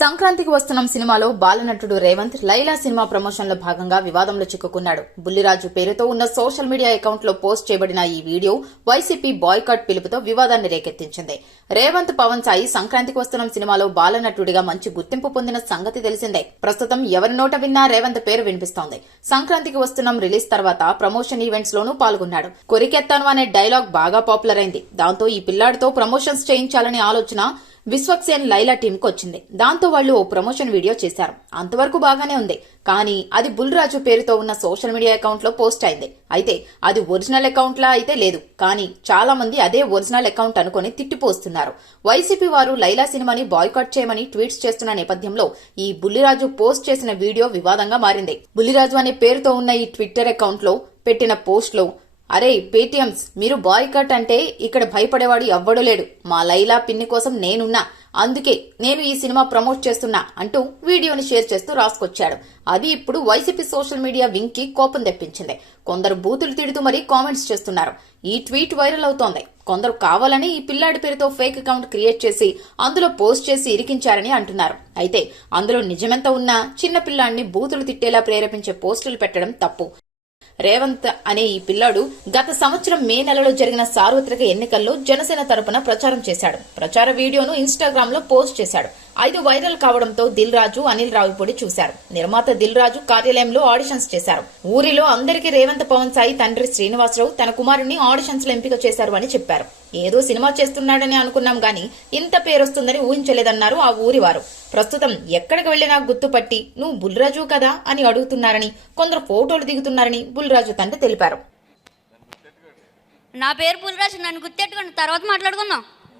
సంక్రాంతికి వస్తున్న సినిమాలో బాలనటుడు రేవంత్ లైలా సినిమా ప్రమోషన్లో భాగంగా వివాదంలో చిక్కుకున్నాడు. బుల్లిరాజు పేరుతో ఉన్న సోషల్ మీడియా అకౌంట్లో పోస్ట్ చేయబడిన ఈ వీడియో వైసీపీ బాయ్కాట్ పిలుపుతో వివాదాన్ని రేకెత్తించింది. రేవంత్ పవన్ సాయి సంక్రాంతికి వస్తున్న సినిమాలో బాలనటుడిగా మంచి గుర్తింపు పొందిన సంగతి తెలిసిందే. ప్రస్తుతం ఎవరి నోట విన్నా రేవంత్ పేరు వినిపిస్తోంది. సంక్రాంతికి వస్తున్న రిలీజ్ తర్వాత ప్రమోషన్ ఈవెంట్స్ లోనూ పాల్గొన్నాడు. కొరికెత్తాను అనే డైలాగ్ బాగా పాపులర్ అయింది. దాంతో ఈ పిల్లాడితో ప్రమోషన్స్ చేయించాలనే ఆలోచన విశ్వక్సేన్ లైలా టీంకి వచ్చింది. దాంతో వాళ్లు ఓ ప్రమోషన్ వీడియో చేశారు. అంతవరకు బాగానే ఉంది. కానీ అది బుల్లిరాజు పేరుతో ఉన్న సోషల్ మీడియా అకౌంట్ లో పోస్ట్ అయింది. అయితే అది ఒరిజినల్ అకౌంట్ లా అయితే లేదు. కానీ చాలా మంది అదే ఒరిజినల్ అకౌంట్ అనుకుని తిట్టిపోస్తున్నారు. వైసీపీ వారు లైలా సినిమాని బాయ్కాట్ చేయమని ట్వీట్స్ చేస్తున్న నేపథ్యంలో ఈ బుల్లిరాజు పోస్ట్ చేసిన వీడియో వివాదంగా మారింది. బుల్లిరాజు అనే పేరుతో ఉన్న ఈ ట్విట్టర్ అకౌంట్ లో పెట్టిన పోస్ట్ లో, అరే పేటీఎంస్, మీరు బాయ్కాట్ అంటే ఇక్కడ భయపడేవాడు ఎవ్వడూ లేడు. మా లైలా పిన్ని కోసం నేనున్నా, అందుకే నేను ఈ సినిమా ప్రమోట్ చేస్తున్నా అంటూ వీడియోని షేర్ చేస్తూ రాసుకొచ్చాడు. అది ఇప్పుడు వైసీపీ సోషల్ మీడియా వింగ్ కి కోపం తెప్పించింది. కొందరు బూతులు తిడుతూ మరీ కామెంట్స్ చేస్తున్నారు. ఈ ట్వీట్ వైరల్ అవుతోంది. కొందరు కావాలని ఈ పిల్లాడి పేరుతో ఫేక్ అకౌంట్ క్రియేట్ చేసి అందులో పోస్ట్ చేసి ఇరికించారని అంటున్నారు. అయితే అందులో నిజమెంత ఉన్నా చిన్న పిల్లాడిని బూతులు తిట్టేలా ప్రేరేపించే పోస్టులు పెట్టడం తప్పు. రేవంత్ అనే ఈ పిల్లాడు గత సంవత్సరం మే నెలలో జరిగిన సార్వత్రిక ఎన్నికల్లో జనసేన తరపున ప్రచారం చేశాడు. ప్రచార వీడియోను ఇన్స్టాగ్రామ్ లో పోస్ట్ చేశాడు. అది వైరల్ కావడంతో దిల్ రాజు, అనిల్ రావిపూడి చూశారు. నిర్మాత దిల్ రాజు కార్యాలయంలో ఆడిషన్స్ చేశారు. ఊరిలో అందరికీ రేవంత్ పవన్ సాయి తండ్రి శ్రీనివాసరావు తన కుమారుణ్ణి ఆడిషన్స్ లో ఎంపిక చేశారు అని చెప్పారు. ఏదో సినిమా చేస్తున్నాడని అనుకున్నాం గానీ ఇంత పేరొస్తుందని ఊహించలేదన్నారు ఆ ఊరి వారు. ప్రస్తుతం ఎక్కడికి వెళ్లినా గుర్తుపట్టి నువ్వు బుల్లిరాజు కదా అని అడుగుతున్నారని, కొందరు ఫోటోలు దిగుతున్నారని బుల్లిరాజు తండ్రి తెలిపారు. నా పేరు బుల్లిరాజు, నన్ను గుర్తెట్టుకోండి, తర్వాత మాట్లాడుకుందాం.